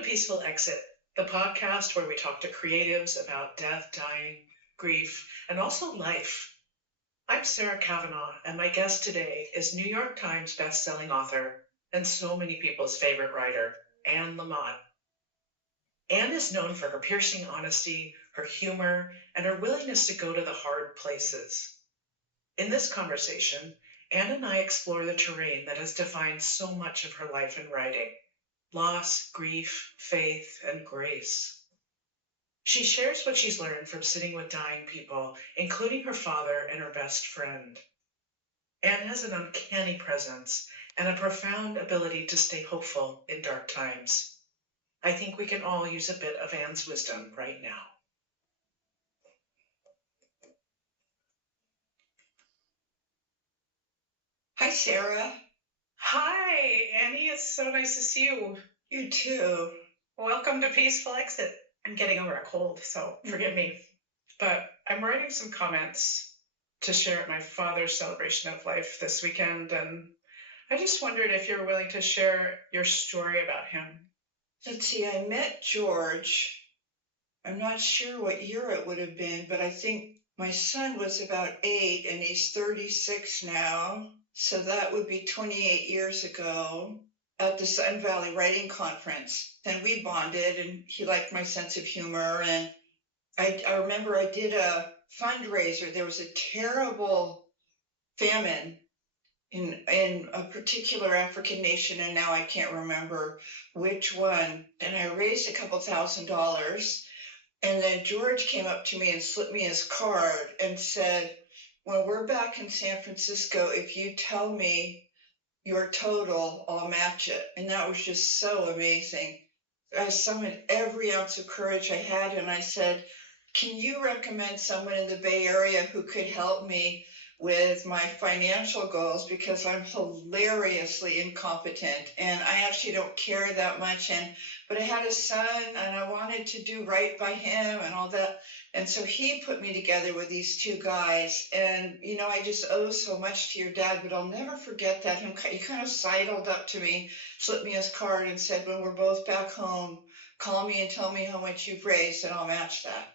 to Peaceful Exit, the podcast where we talk to creatives about death, dying, grief, and also life. I'm Sarah Kavanaugh, and my guest today is New York Times bestselling author and so many people's favorite writer, Anne Lamott. Anne is known for her piercing honesty, her humor, and her willingness to go to the hard places. In this conversation, Anne and I explore the terrain that has defined so much of her life in writing: loss, grief, faith, and grace. She shares what she's learned from sitting with dying people, including her father and her best friend. Anne has an uncanny presence and a profound ability to stay hopeful in dark times. I think we can all use a bit of Anne's wisdom right now. Hi, Sarah. Hi, Annie. It's so nice to see you. You too. Welcome to Peaceful Exit. I'm getting over a cold, so forgive me. But I'm writing some comments to share at my father's celebration of life this weekend, and I just wondered if you're willing to share your story about him. Let's see, I met George. I'm not sure what year it would have been, but I think my son was about 8 and he's 36 now. So that would be 28 years ago at the Sun Valley Writing Conference. And we bonded and he liked my sense of humor. And I remember I did a fundraiser. There was a terrible famine in a particular African nation, and now I can't remember which one. And I raised a couple $1,000. And then George came up to me and slipped me his card and said, when we're back in San Francisco, if you tell me your total, I'll match it. And that was just so amazing. I summoned every ounce of courage I had, and I said, can you recommend someone in the Bay Area who could help me with my financial goals, because I'm hilariously incompetent and I actually don't care that much. But I had a son and I wanted to do right by him and all that. And so he put me together with these two guys. And, I just owe so much to your dad, but I'll never forget that. He kind of sidled up to me, slipped me his card and said, when we're both back home, call me and tell me how much you've raised and I'll match that.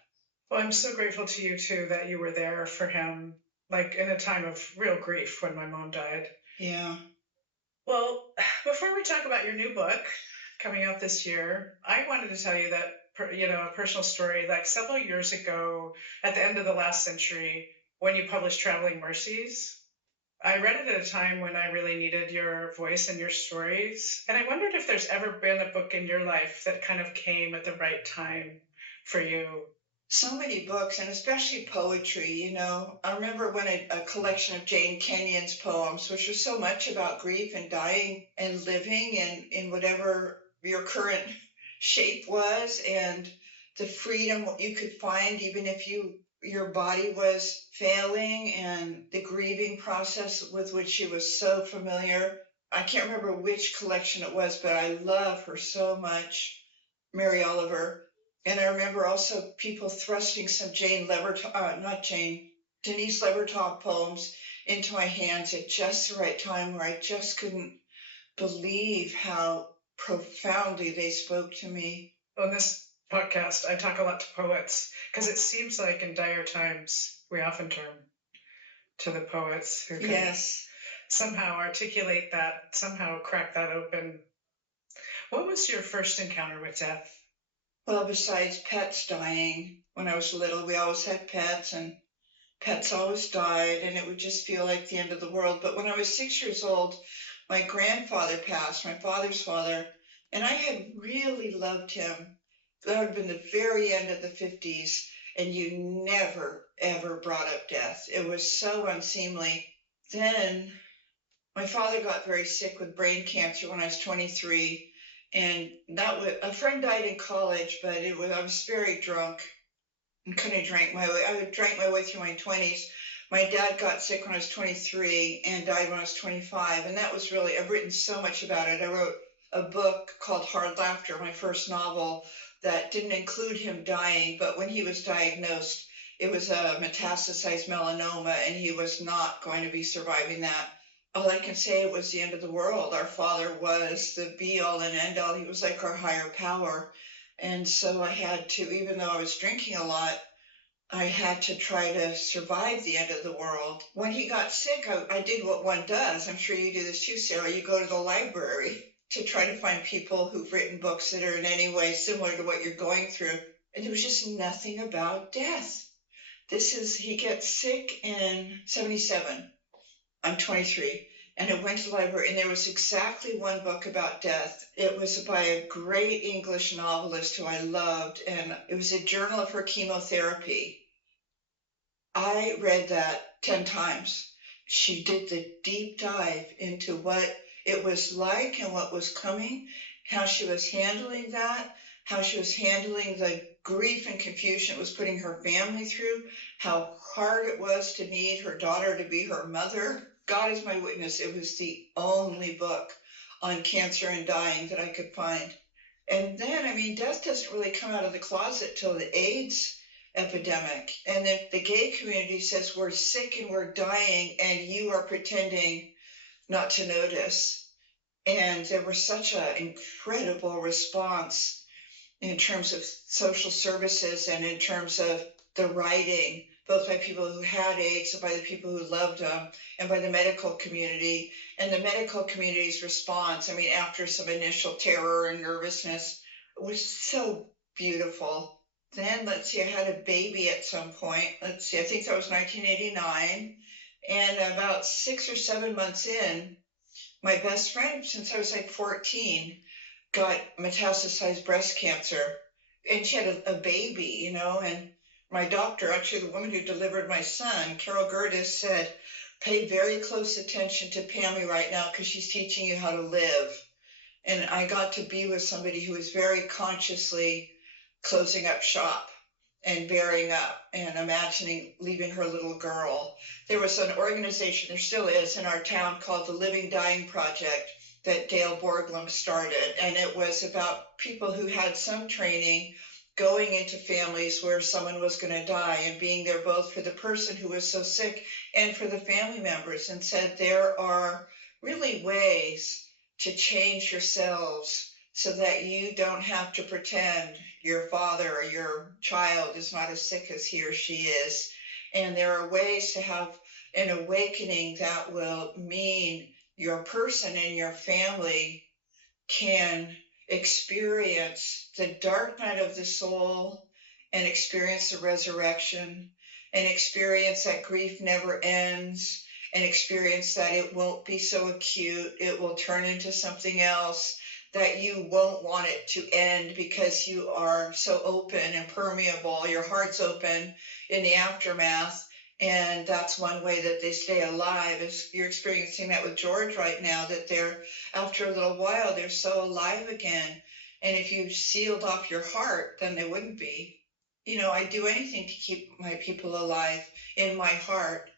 Well, I'm so grateful to you too that you were there for him, like in a time of real grief when my mom died. Yeah. Well, before we talk about your new book coming out this year, I wanted to tell you that, a personal story. Like several years ago, at the end of the last century, when you published Traveling Mercies, I read it at a time when I really needed your voice and your stories. And I wondered if there's ever been a book in your life that kind of came at the right time for you. So many books, and especially poetry. I remember when a collection of Jane Kenyon's poems, which was so much about grief and dying and living and in whatever your current shape was, and the freedom you could find even if your body was failing, and the grieving process with which she was so familiar. I can't remember which collection it was, but I love her so much, Mary Oliver. And I remember also people thrusting some Denise Levertov poems into my hands at just the right time, where I just couldn't believe how profoundly they spoke to me. On this podcast, I talk a lot to poets because it seems like in dire times, we often turn to the poets who can somehow articulate that, somehow crack that open. What was your first encounter with death? Well, besides pets dying, when I was little, we always had pets, and pets always died, and it would just feel like the end of the world. But when I was 6 years old, my grandfather passed, my father's father, and I had really loved him. That would have been the very end of the 50s, and you never, ever brought up death. It was so unseemly. Then my father got very sick with brain cancer when I was 23. And a friend died in college, but I was very drunk and couldn't drink my way. I would drink my way through my 20s. My dad got sick when I was 23 and died when I was 25. And that was really, I've written so much about it. I wrote a book called Hard Laughter, my first novel, that didn't include him dying. But when he was diagnosed, it was a metastasized melanoma, and he was not going to be surviving that. all I can say, it was the end of the world. Our father was the be all and end all. He was like our higher power. And so I had to, even though I was drinking a lot, I had to try to survive the end of the world. When he got sick, I did what one does. I'm sure you do this too, Sarah. You go to the library to try to find people who've written books that are in any way similar to what you're going through. And there was just nothing about death. He gets sick in 77. I'm 23. And I went to the library, and there was exactly one book about death. It was by a great English novelist who I loved, and it was a journal of her chemotherapy. I read that 10 times. She did the deep dive into what it was like and what was coming, how she was handling that, how she was handling the grief and confusion it was putting her family through, how hard it was to need her daughter to be her mother. God is my witness, it was the only book on cancer and dying that I could find. And then, I mean, death doesn't really come out of the closet till the AIDS epidemic. And if the gay community says we're sick and we're dying and you are pretending not to notice. And there was such an incredible response in terms of social services and in terms of the writing, both by people who had AIDS and by the people who loved them and by the medical community. And the medical community's response, I mean, after some initial terror and nervousness, was so beautiful. Then, let's see, I had a baby at some point. Let's see, I think that was 1989. And about 6 or 7 months in, my best friend, since I was like 14, got metastasized breast cancer, and she had a baby, and my doctor, actually the woman who delivered my son, Carol Gertis, said, pay very close attention to Pammy right now because she's teaching you how to live. And I got to be with somebody who was very consciously closing up shop and bearing up and imagining leaving her little girl. There was an organization, there still is, in our town called the Living Dying Project that Dale Borglum started. And it was about people who had some training going into families where someone was going to die and being there both for the person who was so sick and for the family members, and said there are really ways to change yourselves so that you don't have to pretend your father or your child is not as sick as he or she is. And there are ways to have an awakening that will mean your person and your family can experience the dark night of the soul and experience the resurrection and experience that grief never ends and experience that it won't be so acute, it will turn into something else, that you won't want it to end because you are so open and permeable, your heart's open in the aftermath. And that's one way that they stay alive, is you're experiencing that with George right now, that they're, after a little while, they're so alive again. And if you sealed off your heart, then they wouldn't be. I'd do anything to keep my people alive in my heart.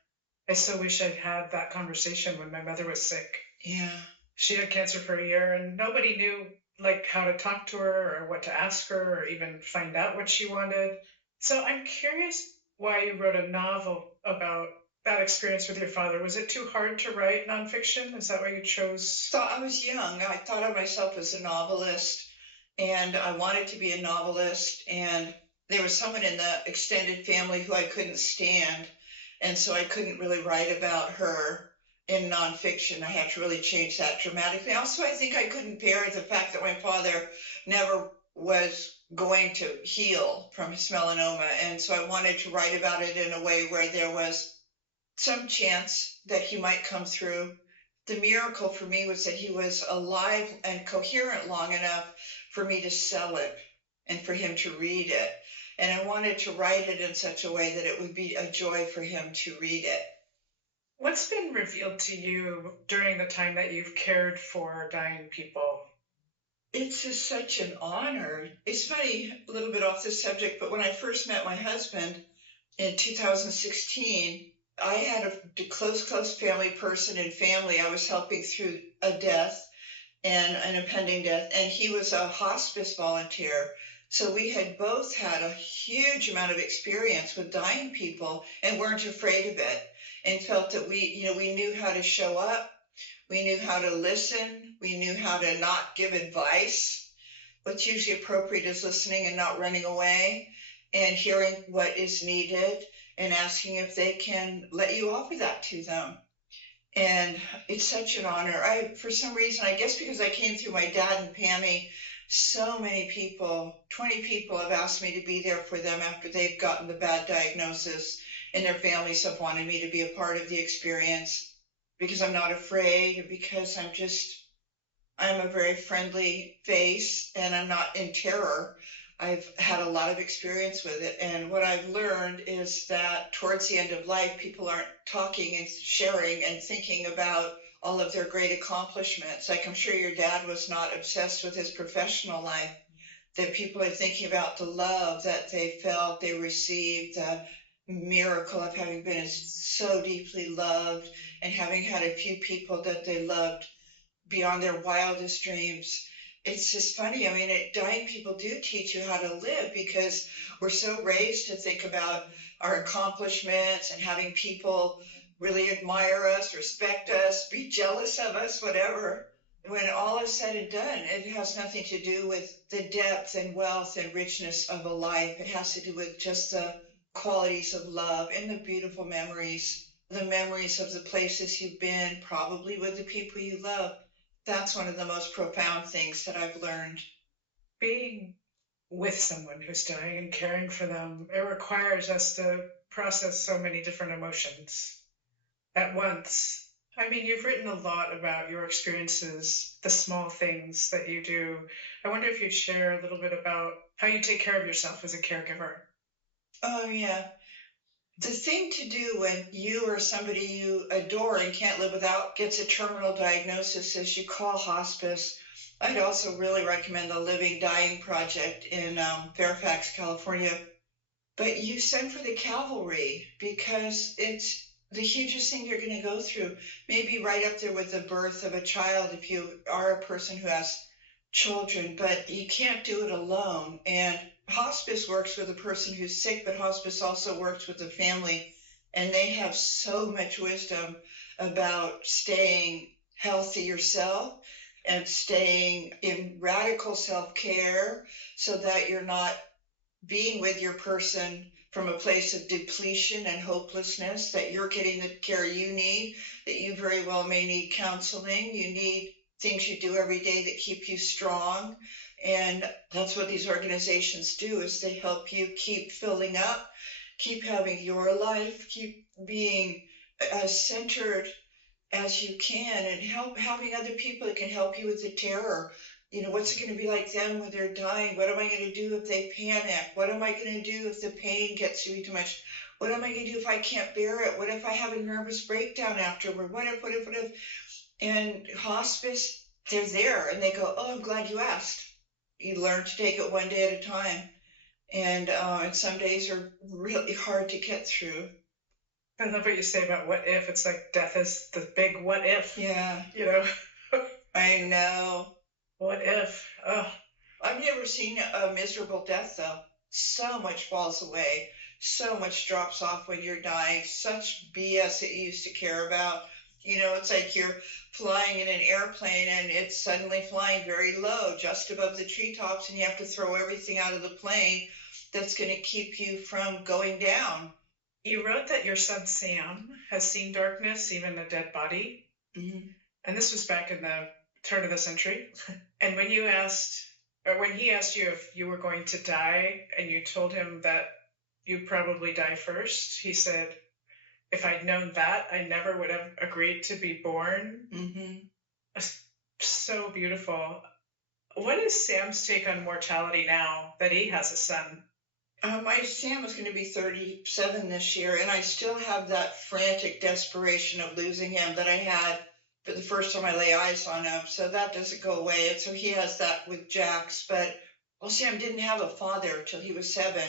I so wish I'd had that conversation when my mother was sick. Yeah. She had cancer for a year and nobody knew like how to talk to her or what to ask her or even find out what she wanted. So I'm curious why you wrote a novel about that experience with your father. Was it too hard to write nonfiction? Is that why you chose? So I was young. I thought of myself as a novelist, and I wanted to be a novelist. And there was someone in the extended family who I couldn't stand. And so I couldn't really write about her in nonfiction. I had to really change that dramatically. Also, I think I couldn't bear the fact that my father never was going to heal from his melanoma. And so I wanted to write about it in a way where there was some chance that he might come through. The miracle for me was that he was alive and coherent long enough for me to sell it and for him to read it. And I wanted to write it in such a way that it would be a joy for him to read it. What's been revealed to you during the time that you've cared for dying people? It's just such an honor. It's funny, a little bit off the subject, but when I first met my husband in 2016, I had a close family person and family I was helping through a death and an impending death, and he was a hospice volunteer. So we had both had a huge amount of experience with dying people and weren't afraid of it, and felt that we knew how to show up We knew how to listen. We knew how to not give advice. What's usually appropriate is listening and not running away and hearing what is needed and asking if they can let you offer that to them. And it's such an honor. For some reason, I guess because I came through my dad and Pammy, so many people, 20 people have asked me to be there for them after they've gotten the bad diagnosis, and their families have wanted me to be a part of the experience because I'm not afraid, because I'm a very friendly face and I'm not in terror. I've had a lot of experience with it. And what I've learned is that towards the end of life, people aren't talking and sharing and thinking about all of their great accomplishments. Like I'm sure your dad was not obsessed with his professional life, that people are thinking about the love that they felt, they received, the miracle of having been so deeply loved and having had a few people that they loved beyond their wildest dreams. It's just funny. I mean, dying people do teach you how to live because we're so raised to think about our accomplishments and having people really admire us, respect us, be jealous of us, whatever. When all is said and done, it has nothing to do with the depth and wealth and richness of a life. It has to do with just the qualities of love and the beautiful memories, the memories of the places you've been, probably with the people you love. That's one of the most profound things that I've learned. Being with someone who's dying and caring for them, it requires us to process so many different emotions at once. I mean, you've written a lot about your experiences, the small things that you do. I wonder if you'd share a little bit about how you take care of yourself as a caregiver. Oh, yeah. The thing to do when you or somebody you adore and can't live without gets a terminal diagnosis is you call hospice. I'd also really recommend the Living Dying Project in Fairfax, California. But you send for the cavalry because it's the hugest thing you're going to go through. Maybe right up there with the birth of a child if you are a person who has children, but you can't do it alone. And hospice works with a person who's sick, but hospice also works with the family. And they have so much wisdom about staying healthy yourself and staying in radical self care so that you're not being with your person from a place of depletion and hopelessness, that you're getting the care you need, that you very well may need counseling, you need things you do every day that keep you strong. And that's what these organizations do, is they help you keep filling up, keep having your life, keep being as centered as you can, and help having other people that can help you with the terror. You know, what's it going to be like them when they're dying? What am I going to do if they panic? What am I going to do if the pain gets to be too much? What am I going to do if I can't bear it? What if I have a nervous breakdown afterward? What if? And hospice, they're there and they go, oh, I'm glad you asked. You learn to take it one day at a time. And some days are really hard to get through. I love what you say about what if. It's like death is the big what if. Yeah, You know, I know. what if? Oh, I've never seen a miserable death, though. So much falls away, so much drops off when you're dying, such BS that you used to care about. You know, it's like you're flying in an airplane and it's suddenly flying very low, just above the treetops, and you have to throw everything out of the plane that's going to keep you from going down. you wrote that your son Sam has seen darkness, even a dead body. Mm-hmm. And this was back in the turn of the century. And when you asked, or when he asked you if you were going to die and you told him that you'd probably die first, he said, if I'd known that, I never would have agreed to be born. Mm-hmm. So beautiful. What is Sam's take on mortality now that he has a son? My Sam was going to be 37 this year, and I still have that frantic desperation of losing him that I had for the first time I lay eyes on him. So that doesn't go away. And so he has that with Jax. But well, Sam didn't have a father till he was 7,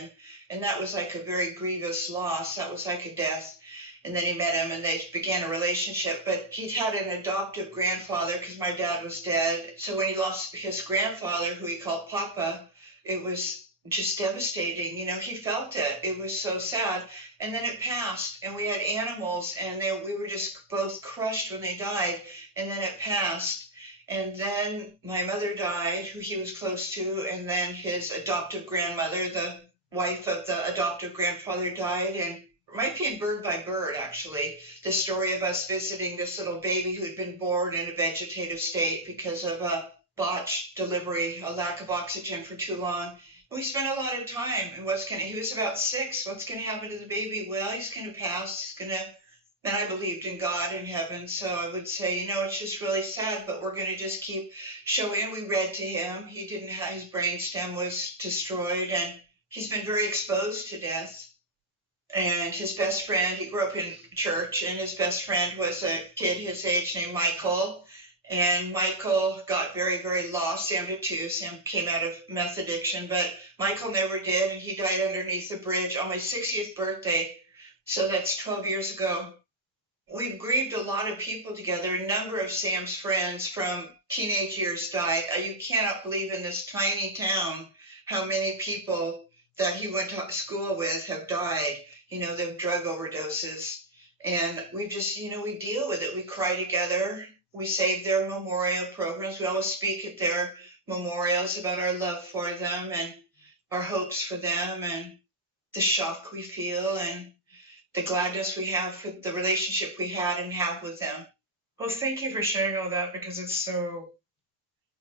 and that was like a very grievous loss. That was like a death. And then he met him, and they began a relationship. But he'd had an adoptive grandfather because my dad was dead. So when he lost his grandfather, who he called Papa, it was just devastating. He felt it. It was so sad. And then it passed, and we had animals, and we were just both crushed when they died. And then it passed. And then my mother died, who he was close to, and then his adoptive grandmother, the wife of the adoptive grandfather, died. And it might be in Bird by Bird, actually, the story of us visiting this little baby who'd been born in a vegetative state because of a botched delivery, a lack of oxygen for too long. We spent a lot of time. And he was about 6. What's going to happen to the baby? Well, he's going to pass. And I believed in God and heaven. So I would say, it's just really sad, but we're going to just keep showing. We read to him. He didn't have, his brainstem was destroyed, and he's been very exposed to death. And his best friend, he grew up in church, and his best friend was a kid his age named Michael. And Michael got very, very lost. Sam did too. Sam came out of meth addiction, but Michael never did. And he died underneath the bridge on my 60th birthday. So that's 12 years ago. We've grieved a lot of people together. A number of Sam's friends from teenage years died. You cannot believe in this tiny town how many people that he went to school with have died. They've drug overdoses. And we just, we deal with it. We cry together. We save their memorial programs. We always speak at their memorials about our love for them and our hopes for them and the shock we feel and the gladness we have for the relationship we had and have with them. Well, thank you for sharing all that, because it's so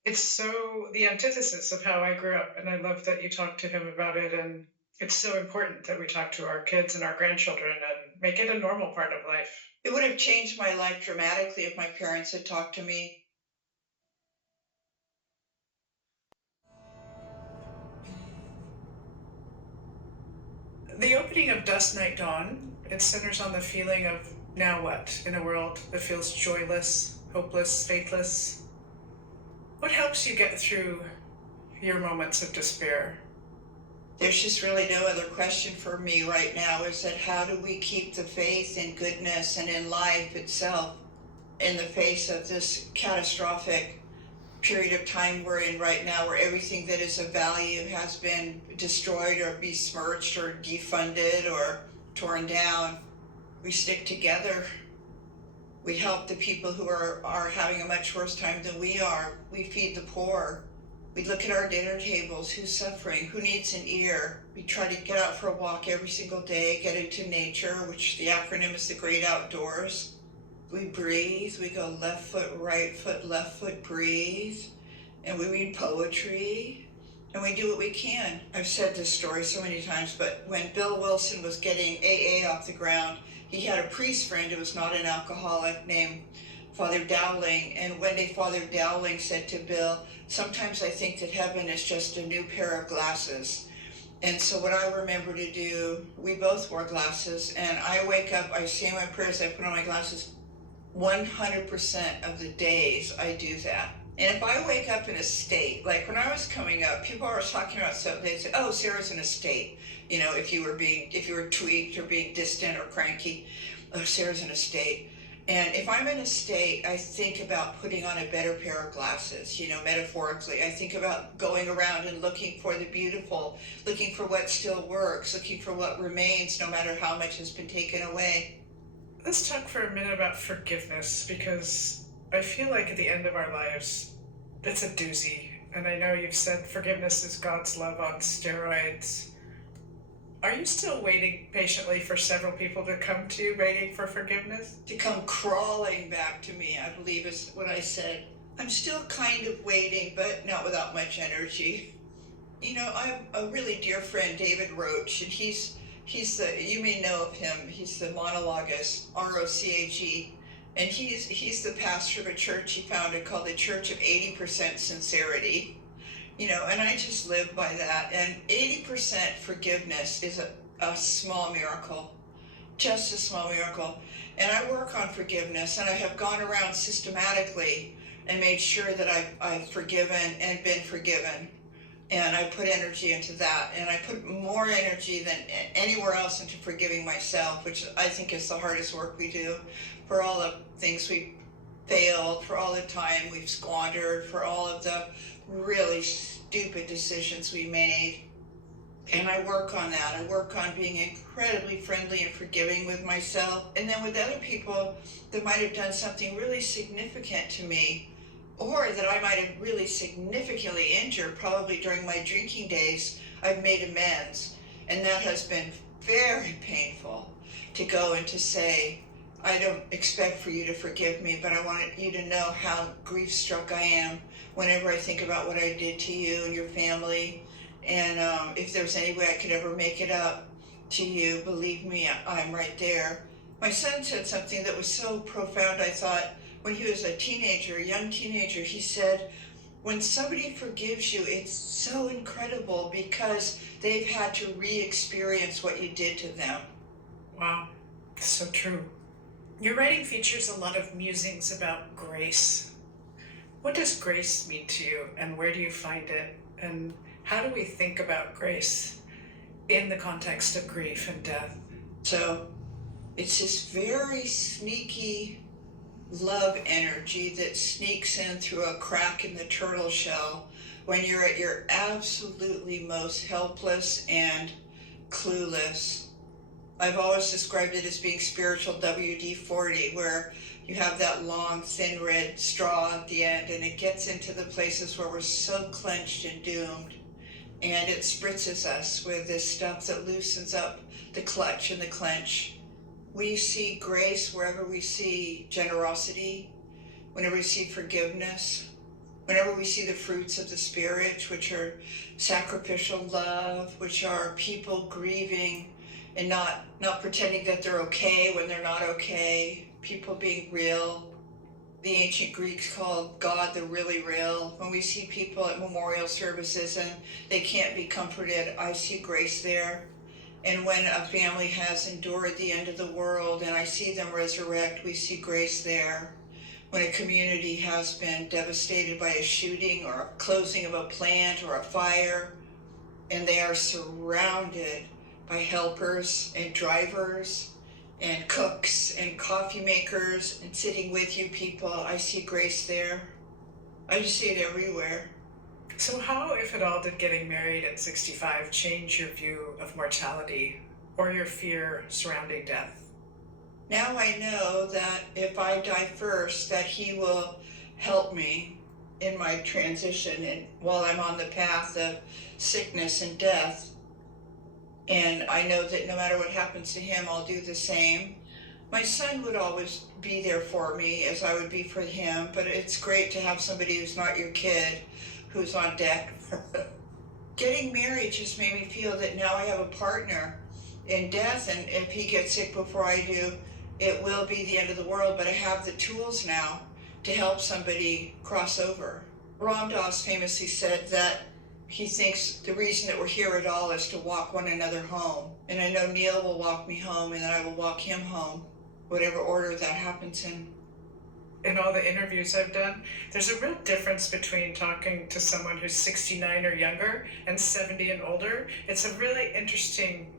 the antithesis of how I grew up. And I love that you talked to him about it. And it's so important that we talk to our kids and our grandchildren and make it a normal part of life. It would have changed my life dramatically if my parents had talked to me. The opening of Dusk Night Dawn, it centers on the feeling of now what in a world that feels joyless, hopeless, faithless. What helps you get through your moments of despair? There's just really no other question for me right now, is that how do we keep the faith in goodness and in life itself in the face of this catastrophic period of time we're in right now, where everything that is of value has been destroyed or besmirched or defunded or torn down. We stick together. We help the people who are having a much worse time than we are. We feed the poor. We look at our dinner tables, who's suffering, who needs an ear. We try to get out for a walk every single day, get into nature, which the acronym is the great outdoors. We breathe, we go left foot, right foot, left foot, breathe. And we read poetry, and we do what we can. I've said this story so many times, but when Bill Wilson was getting AA off the ground, he had a priest friend who was not an alcoholic named Father Dowling. And one day Father Dowling said to Bill, "Sometimes I think that heaven is just a new pair of glasses." And so what I remember to do, we both wore glasses, and I wake up, I say my prayers, I put on my glasses. 100% of the days I do that. And if I wake up in a state, like when I was coming up, people were talking about something, they'd say, "Oh, Sarah's in a state." If you were tweaked or being distant or cranky, "Oh, Sarah's in a state." And if I'm in a state, I think about putting on a better pair of glasses, metaphorically. I think about going around and looking for the beautiful, looking for what still works, looking for what remains, no matter how much has been taken away. Let's talk for a minute about forgiveness, because I feel like at the end of our lives, it's a doozy. And I know you've said forgiveness is God's love on steroids. Are you still waiting patiently for several people to come to you begging for forgiveness? To come crawling back to me, I believe is what I said. I'm still kind of waiting, but not without much energy. I have a really dear friend, David Roach, and he's you may know of him. He's the monologuist, ROCAG, and he's the pastor of a church he founded called the Church of 80% Sincerity. And I just live by that. And 80% forgiveness is a small miracle, just a small miracle. And I work on forgiveness, and I have gone around systematically and made sure that I've forgiven and been forgiven. And I put energy into that, and I put more energy than anywhere else into forgiving myself, which I think is the hardest work we do, for all the things we failed, for all the time we've squandered, for all of the really stupid decisions we made. And I work on that. I work on being incredibly friendly and forgiving with myself. And then with other people that might have done something really significant to me, or that I might have really significantly injured, probably during my drinking days, I've made amends. And that has been very painful to go and to say, I don't expect for you to forgive me, but I want you to know how grief struck I am whenever I think about what I did to you and your family. And if there's any way I could ever make it up to you, believe me, I'm right there. My son said something that was so profound, I thought, when he was a teenager, a young teenager, he said, when somebody forgives you, it's so incredible because they've had to re-experience what you did to them. Wow, so true. Your writing features a lot of musings about grace. What does grace mean to you, and where do you find it? And how do we think about grace in the context of grief and death? So it's this very sneaky love energy that sneaks in through a crack in the turtle shell when you're at your absolutely most helpless and clueless. I've always described it as being spiritual WD-40, where you have that long, thin red straw at the end, and it gets into the places where we're so clenched and doomed. And it spritzes us with this stuff that loosens up the clutch and the clench. We see grace wherever we see generosity, whenever we see forgiveness, whenever we see the fruits of the Spirit, which are sacrificial love, which are people grieving and not pretending that they're okay when they're not okay, people being real. The ancient Greeks called God the really real. When we see people at memorial services and they can't be comforted, I see grace there. And when a family has endured the end of the world and I see them resurrect, we see grace there. When a community has been devastated by a shooting or a closing of a plant or a fire, and they are surrounded by helpers and drivers and cooks and coffee makers and sitting with you people, I see grace there. I just see it everywhere. So how, if at all, did getting married at 65 change your view of mortality or your fear surrounding death? Now I know that if I die first, that he will help me in my transition and while I'm on the path of sickness and death. And I know that no matter what happens to him, I'll do the same. My son would always be there for me as I would be for him, but it's great to have somebody who's not your kid, who's on deck. Getting married just made me feel that now I have a partner in death, and if he gets sick before I do, it will be the end of the world, but I have the tools now to help somebody cross over. Ram Dass famously said that he thinks the reason that we're here at all is to walk one another home. And I know Neil will walk me home and then I will walk him home, whatever order that happens in. In all the interviews I've done, there's a real difference between talking to someone who's 69 or younger and 70 and older. It's a really interesting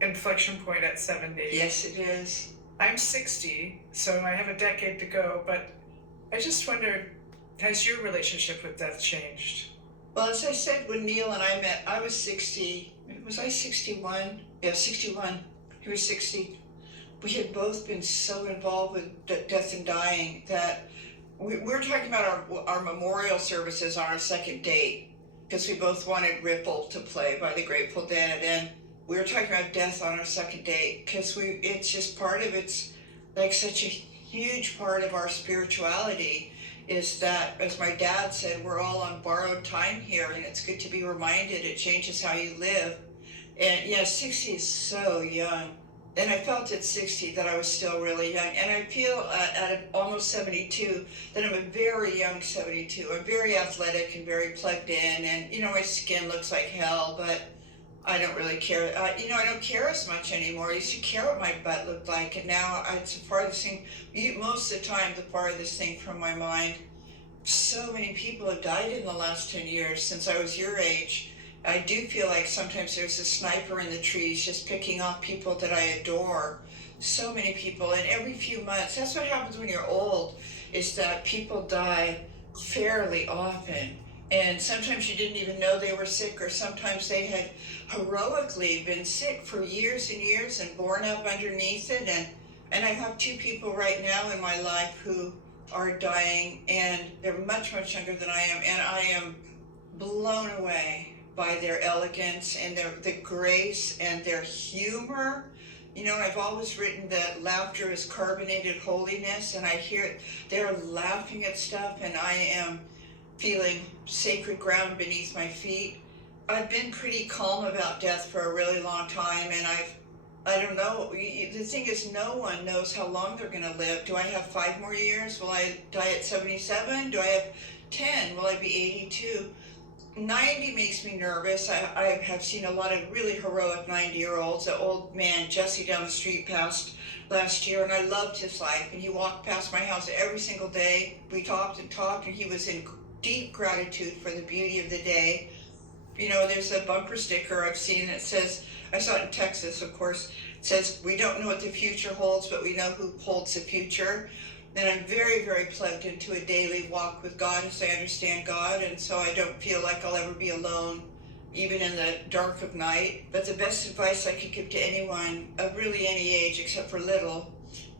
inflection point at 70. Yes, it is. I'm 60, so I have a decade to go, but I just wondered, has your relationship with death changed? Well, as I said, when Neil and I met, I was 60. Was I 61? Yeah, 61. He was 60. We had both been so involved with death and dying that we're talking about our memorial services on our second date because we both wanted Ripple to play by the Grateful Dead, and we were talking about death on our second date because it's just part of it's like such a huge part of our spirituality. Is that, as my dad said, we're all on borrowed time here, and it's good to be reminded it changes how you live. And yeah, 60 is so young. And I felt at 60 that I was still really young. And I feel at almost 72 that I'm a very young 72. I'm very athletic and very plugged in. And, my skin looks like hell, but I don't really care. I don't care as much anymore. I used to care what my butt looked like, and now it's the farthest thing, most of the time, the farthest thing from my mind. So many people have died in the last 10 years since I was your age. I do feel like sometimes there's a sniper in the trees just picking off people that I adore. So many people, and every few months, that's what happens when you're old, is that people die fairly often. And sometimes you didn't even know they were sick, or sometimes they had heroically been sick for years and years and borne up underneath it. And I have two people right now in my life who are dying, and they're much, much younger than I am. And I am blown away by their elegance and the grace and their humor. You know, I've always written that laughter is carbonated holiness, and I hear it, they're laughing at stuff, and I am feeling sacred ground beneath my feet. I've been pretty calm about death for a really long time, and I don't know. The thing is, no one knows how long they're going to live. Do I have 5 more years? Will I die at 77? Do I have 10? Will I be 82? 90 makes me nervous. I have seen a lot of really heroic 90-year-olds. An old man, Jesse, down the street passed last year, and I loved his life. And he walked past my house every single day. We talked, and he was in deep gratitude for the beauty of the day. You know, there's a bumper sticker I've seen that says, I saw it in Texas, of course, it says, "We don't know what the future holds, but we know who holds the future." And I'm very, very plugged into a daily walk with God as I understand God, and so I don't feel like I'll ever be alone, even in the dark of night. But the best advice I could give to anyone of really any age, except for little,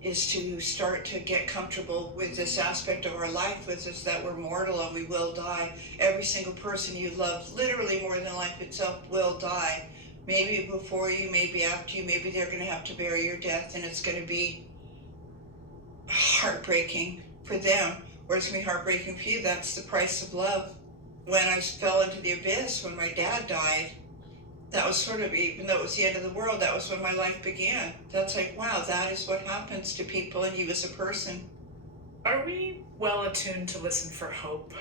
is to start to get comfortable with this aspect of our life, with us, that we're mortal and we will die. Every single person you love, literally more than life itself, will die. Maybe before you, maybe after you, maybe they're going to have to bury your death, and it's going to be heartbreaking for them, or it's going to be heartbreaking for you. That's the price of love. When I fell into the abyss, when my dad died, that was sort of, even though it was the end of the world, that was when my life began. That's like, wow, that is what happens to people, and he was a person. Are we well attuned to listen for hope?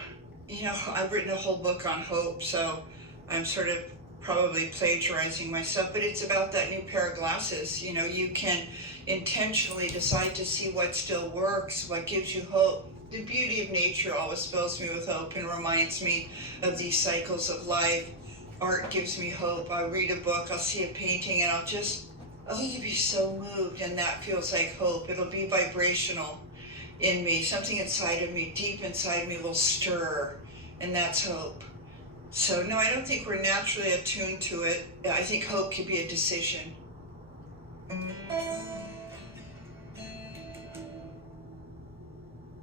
You know, I've written a whole book on hope, so I'm sort of probably plagiarizing myself, but it's about that new pair of glasses. You know, you can intentionally decide to see what still works, what gives you hope. The beauty of nature always fills me with hope and reminds me of these cycles of life. Art gives me hope. I'll read a book, I'll see a painting, and I'll be so moved, and that feels like hope. It'll be vibrational in me. Something inside of me, deep inside of me, will stir, and that's hope. So no, I don't think we're naturally attuned to it. I think hope can be a decision.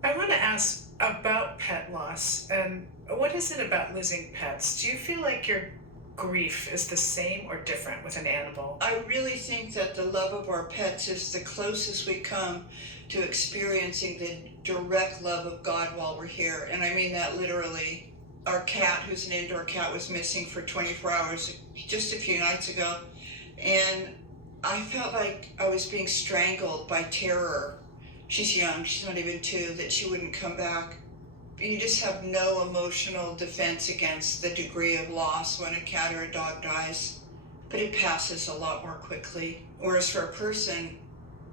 I want to ask about pet loss, and what is it about losing pets? Do you feel like your grief is the same or different with an animal? I really think that the love of our pets is the closest we come to experiencing the direct love of God while we're here. And I mean that literally. Our cat, who's an indoor cat, was missing for 24 hours just a few nights ago. And I felt like I was being strangled by terror. She's young, she's not even 2, that she wouldn't come back. You just have no emotional defense against the degree of loss when a cat or a dog dies. But it passes a lot more quickly. Whereas for a person,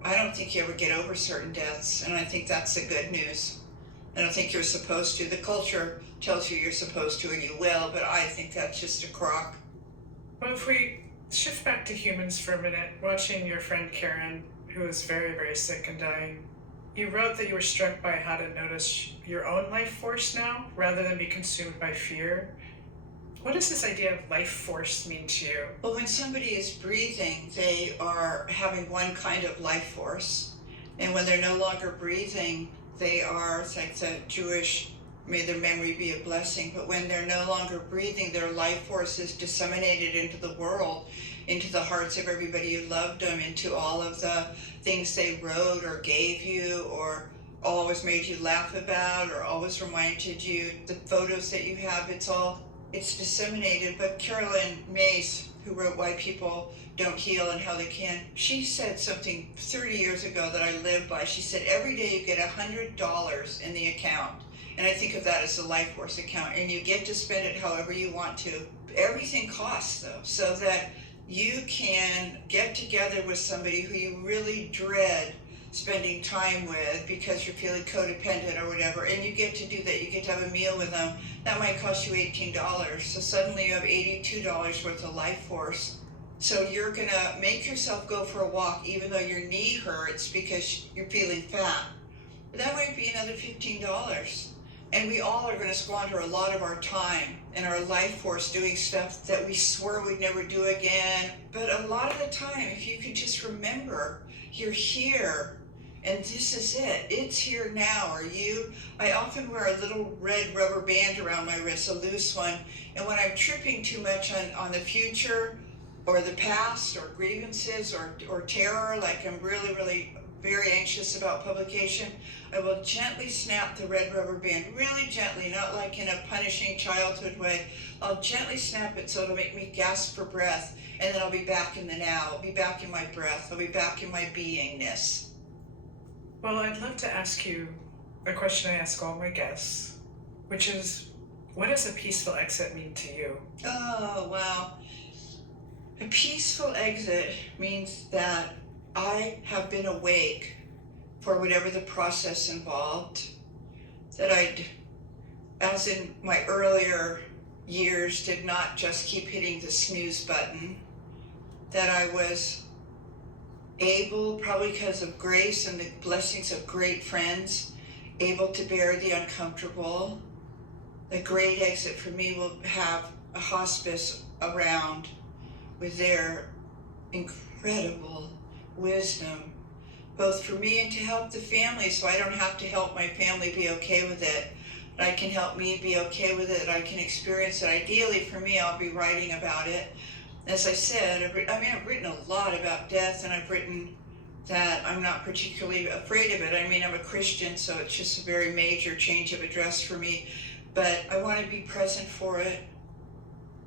I don't think you ever get over certain deaths, and I think that's the good news. I don't think you're supposed to. The culture tells you you're supposed to, and you will, but I think that's just a crock. Well, if we shift back to humans for a minute, watching your friend Karen, who is very, very sick and dying, you wrote that you were struck by how to notice your own life force now, rather than be consumed by fear. What does this idea of life force mean to you? Well, when somebody is breathing, they are having one kind of life force. And when they're no longer breathing, they are, it's like the Jewish, may their memory be a blessing, but when they're no longer breathing, their life force is disseminated into the world, into the hearts of everybody who loved them, into all of the things they wrote or gave you, or always made you laugh about, or always reminded you, the photos that you have, it's disseminated. But Carolyn Mace, who wrote Why People Don't Heal and How They Can, she said something 30 years ago that I live by. She said, every day you get $100 in the account. And I think of that as a life force account, and you get to spend it however you want to. Everything costs, though, so that you can get together with somebody who you really dread spending time with because you're feeling codependent or whatever, and you get to do that. You get to have a meal with them. That might cost you $18. So suddenly you have $82 worth of life force. So you're gonna make yourself go for a walk even though your knee hurts because you're feeling fat. That might be another $15. And we all are going to squander a lot of our time and our life force doing stuff that we swore we'd never do again. But a lot of the time, if you can just remember, you're here and this is it. It's here now. I often wear a little red rubber band around my wrist, a loose one. And when I'm tripping too much on the future or the past or grievances or terror, like I'm really, really very anxious about publication, I will gently snap the red rubber band, really gently, not like in a punishing childhood way. I'll gently snap it so it'll make me gasp for breath, and then I'll be back in the now. I'll be back in my breath. I'll be back in my beingness. Well, I'd love to ask you a question I ask all my guests, which is, what does a peaceful exit mean to you? Oh, wow. A peaceful exit means that I have been awake for whatever the process involved, that as in my earlier years, did not just keep hitting the snooze button, that I was able, probably because of grace and the blessings of great friends, able to bear the uncomfortable. The great exit for me will have a hospice around with their incredible wisdom, both for me and to help the family, so I don't have to help my family be okay with it. But I can help me be okay with it. I can experience it. Ideally for me, I'll be writing about it. As I said, I've written a lot about death, and I've written that I'm not particularly afraid of it. I mean, I'm a Christian, so it's just a very major change of address for me. But I want to be present for it.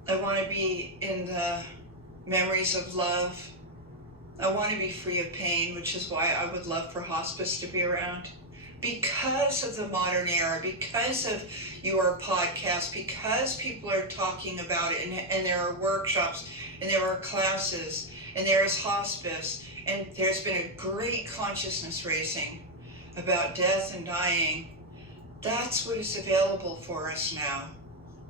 I want to be in the memories of love. I want to be free of pain, which is why I would love for hospice to be around. Because of the modern era, because of your podcast, because people are talking about it, and there are workshops, and there are classes, and there is hospice, and there's been a great consciousness raising about death and dying. That's what is available for us now.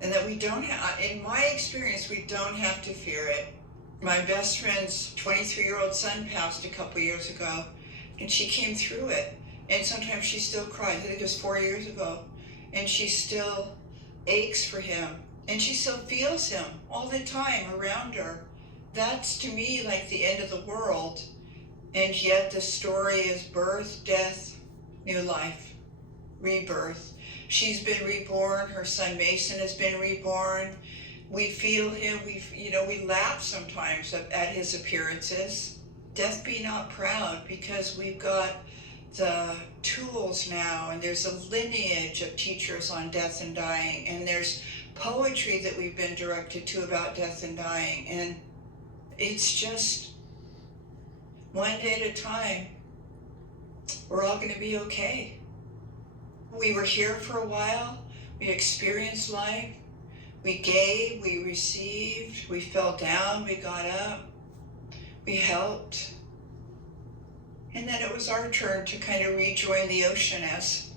And that we don't have, in my experience, we don't have to fear it. My best friend's 23-year-old son passed a couple years ago, and she came through it. And sometimes she still cries. I think it was 4 years ago. And she still aches for him. And she still feels him all the time around her. That's to me like the end of the world. And yet the story is birth, death, new life, rebirth. She's been reborn. Her son Mason has been reborn. We feel him. We laugh sometimes at his appearances. Death be not proud, because we've got the tools now, and there's a lineage of teachers on death and dying, and there's poetry that we've been directed to about death and dying, and it's just one day at a time. We're all going to be okay. We were here for a while. We experienced life. We gave, we received, we fell down, we got up, we helped. And then it was our turn to kind of rejoin the ocean as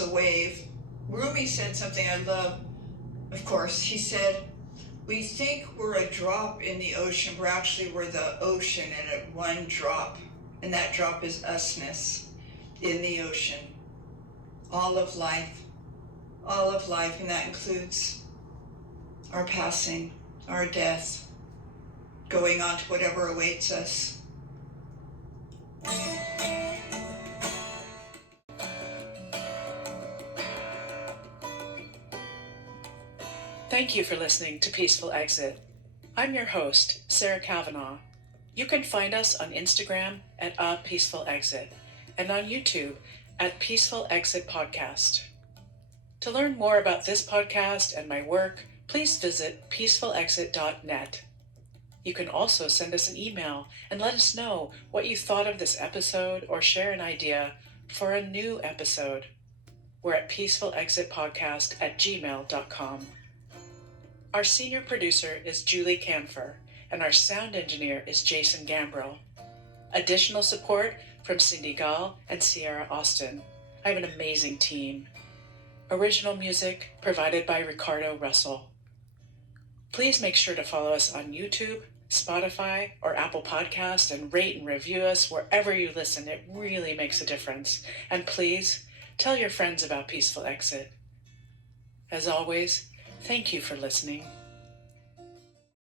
a wave. Rumi said something I love, of course. He said, we think we're a drop in the ocean. We're the ocean, and at one drop. And that drop is usness in the ocean. All of life, and that includes our passing, our death, going on to whatever awaits us. Thank you for listening to Peaceful Exit. I'm your host, Sarah Kavanaugh. You can find us on Instagram at A Peaceful Exit and on YouTube at Peaceful Exit Podcast. To learn more about this podcast and my work, please visit peacefulexit.net. You can also send us an email and let us know what you thought of this episode, or share an idea for a new episode. We're at peacefulexitpodcast@gmail.com. Our senior producer is Julie Camphor, and our sound engineer is Jason Gambrill. Additional support from Cindy Gall and Sierra Austin. I have an amazing team. Original music provided by Ricardo Russell. Please make sure to follow us on YouTube, Spotify, or Apple Podcast, and rate and review us wherever you listen. It really makes a difference. And please tell your friends about Peaceful Exit. As always, thank you for listening.